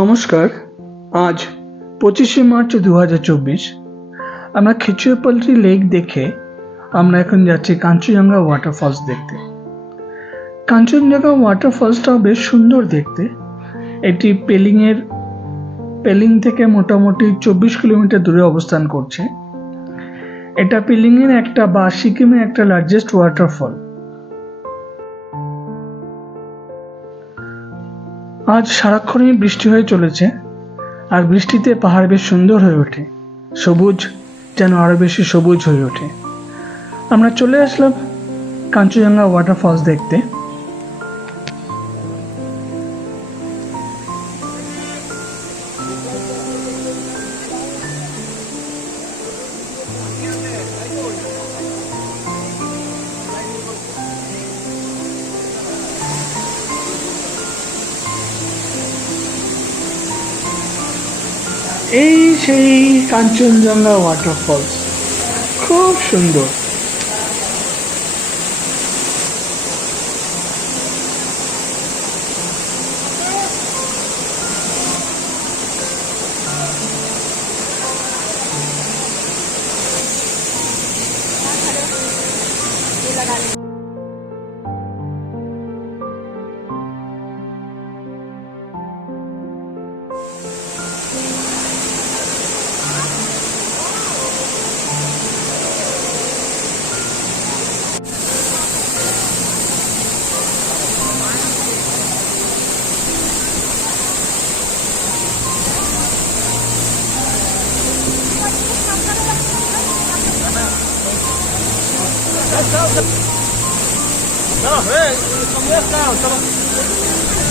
নমস্কার। আজ 25শে মার্চ 2024। আমরা খিচুয়াপাল্টি লেক দেখে আমরা এখন যাচ্ছি কাঞ্চনজঙ্ঘা ওয়াটারফলস দেখতে। কাঞ্চনজঙ্ঘা ওয়াটারফলসটাও বেশ সুন্দর দেখতে। এটি পেলিং থেকে মোটামুটি 24 কিলোমিটার দূরে অবস্থান করছে। এটা পেলিংয়ের একটা বা সিকিমের একটা লার্জেস্ট ওয়াটারফল। আজ সারাক্ষণই বৃষ্টি হয়ে চলেছে, আর বৃষ্টিতে পাহাড় বেশ সুন্দর হয়ে ওঠে, সবুজ যেন আরো বেশি সবুজ হয়ে ওঠে। আমরা চলে আসলাম কাঞ্চনজঙ্ঘা ওয়াটারফলস দেখতে। এই সেই কাঞ্চনজঙ্ঘা ওয়াটারফলস, খুব সুন্দর। No, hey, come here now.